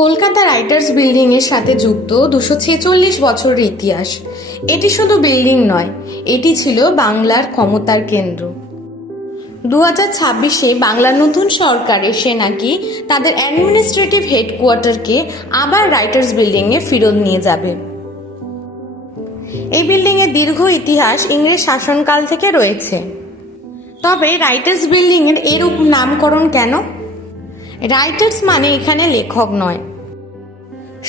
Kolkata writers building এর সাথে যুক্ত 246 বছরের ইতিহাস। এটি শুধু বিল্ডিং নয়, এটি ছিল বাংলার ক্ষমতার কেন্দ্র। 2026-এ বাংলার নতুন সরকার এসে নাকি তাদের অ্যাডমিনিস্ট্রেটিভ হেডকোয়ার্টারকে আবার রাইটার্স বিল্ডিংয়ে ফেরত নিয়ে যাবে। এই বিল্ডিংয়ের দীর্ঘ ইতিহাস ইংরেজ শাসনকাল থেকে রয়েছে। তবে রাইটার্স বিল্ডিংয়ের এরূপ নামকরণ কেন? রাইটার্স মানে এখানে লেখক নয়।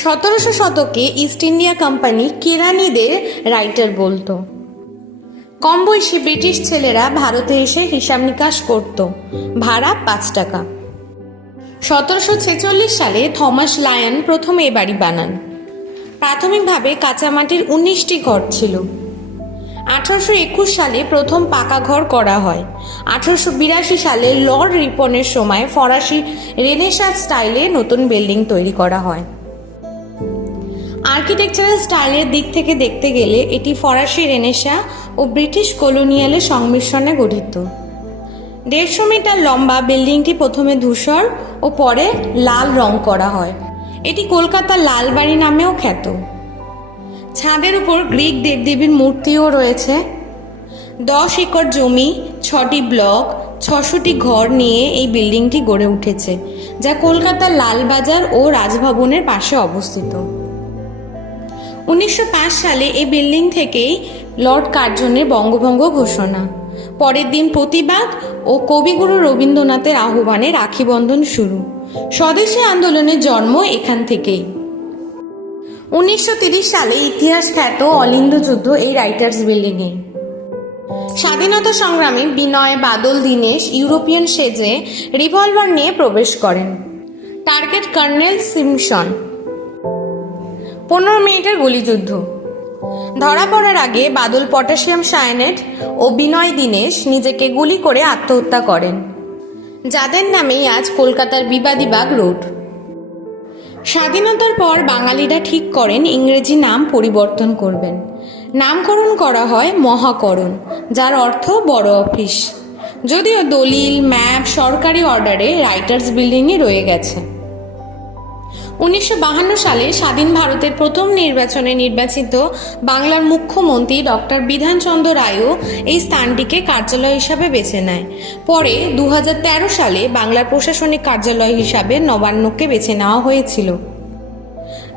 1700 শতকে ইস্ট ইন্ডিয়া কোম্পানি কেরানিদের রাইটার বলতো। কম বয়সী ব্রিটিশ ছেলেরা ভারতে এসে হিসাব নিকাশ করত, ভাড়া 5 টাকা। 1746 সালে থমাস লায়ন প্রথম এ বাড়ি বানান। প্রাথমিকভাবে কাঁচামাটির 19টি ঘর ছিল। 1821 সালে প্রথম পাকা ঘর করা হয়। 1882 সালে লর্ড রিপনের সময় ফরাসি রেনেসাঁ স্টাইলে নতুন বিল্ডিং তৈরি করা হয়। আর্কিটেকচারাল স্টাইলের দিক থেকে দেখতে গেলে এটি ফরাসি রেনেসাঁ ও ব্রিটিশ কলোনিয়ালের সংমিশ্রণে গঠিত। 150 মিটার লম্বা বিল্ডিংটি প্রথমে ধূসর ও পরে লাল রং করা হয়। এটি কলকাতার লালবাড়ি নামেও খ্যাত। ছাদের উপর গ্রিক দেবদেবীর মূর্তিও রয়েছে। 10 একর জমি, 6টি ব্লক, 600টি ঘর নিয়ে এই বিল্ডিংটি গড়ে উঠেছে, যা কলকাতার লালবাজার ও রাজভবনের পাশে অবস্থিত। 1905 সালে এই বিল্ডিং থেকেই লর্ড কার্জনের বঙ্গভঙ্গ ঘোষণা। পরের দিন প্রতিবাদ ও কবিগুরু রবীন্দ্রনাথের আহ্বানে রাখিবন্ধন শুরু। স্বদেশী আন্দোলনের জন্ম এখান থেকেই। 1930 সালে ইতিহাস খ্যাত অলিন্দ যুদ্ধ এই রাইটার্স বিল্ডিংয়ে। স্বাধীনতা সংগ্রামী বিনয় বাদল দীনেশ ইউরোপিয়ান সেজে রিভলভার নিয়ে প্রবেশ করেন। Target colonel Simpson. 15 মিনিটের গুলিযুদ্ধ। ধরা পড়ার আগে বাদল পটাশিয়াম সায়ানেট ও বিনয় দীনেশ নিজেকে গুলি করে আত্মহত্যা করেন, যাদের নামেই আজ কলকাতার বিবাদীবাগ রোড। স্বাধীনতার পর বাঙালিরা ঠিক করেন ইংরেজি নাম পরিবর্তন করবেন। নামকরণ করা হয় মহাকরণ, যার অর্থ বড় অফিস। যদিও দলিল, ম্যাপ, সরকারি অর্ডারে রাইটার্স বিল্ডিংই রয়ে গেছে। 1952 সালে স্বাধীন ভারতের প্রথম নির্বাচনে নির্বাচিত বাংলার মুখ্যমন্ত্রী ডক্টর বিধানচন্দ্র রায়ও এই স্থানটিকে কার্যালয় হিসাবে বেছে নেয়। পরে 2013 সালে বাংলার প্রশাসনিক কার্যালয় হিসাবে নবান্নকে বেছে নেওয়া হয়েছিল।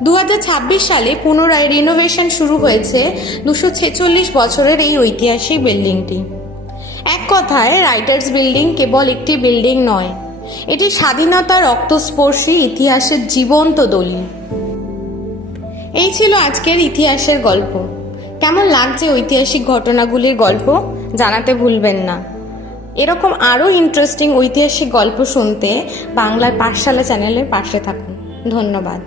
2026 সালে পুনরায় রিনোভেশন শুরু হয়েছে 246 বছরের এই ঐতিহাসিক বিল্ডিংটি। এক কথায় রাইটার্স বিল্ডিং কেবল একটি বিল্ডিং নয়, এটি স্বাধীনতার রক্তস্পর্শী ইতিহাসের জীবন্ত দলিল। এই ছিল আজকের ইতিহাসের গল্প। কেমন লাগছে ঐতিহাসিক ঘটনাগুলির গল্প জানাতে ভুলবেন না। এরকম আরও ইন্টারেস্টিং ঐতিহাসিক গল্প শুনতে বাংলার পাঠশালা চ্যানেলের পাশে থাকুন। ধন্যবাদ।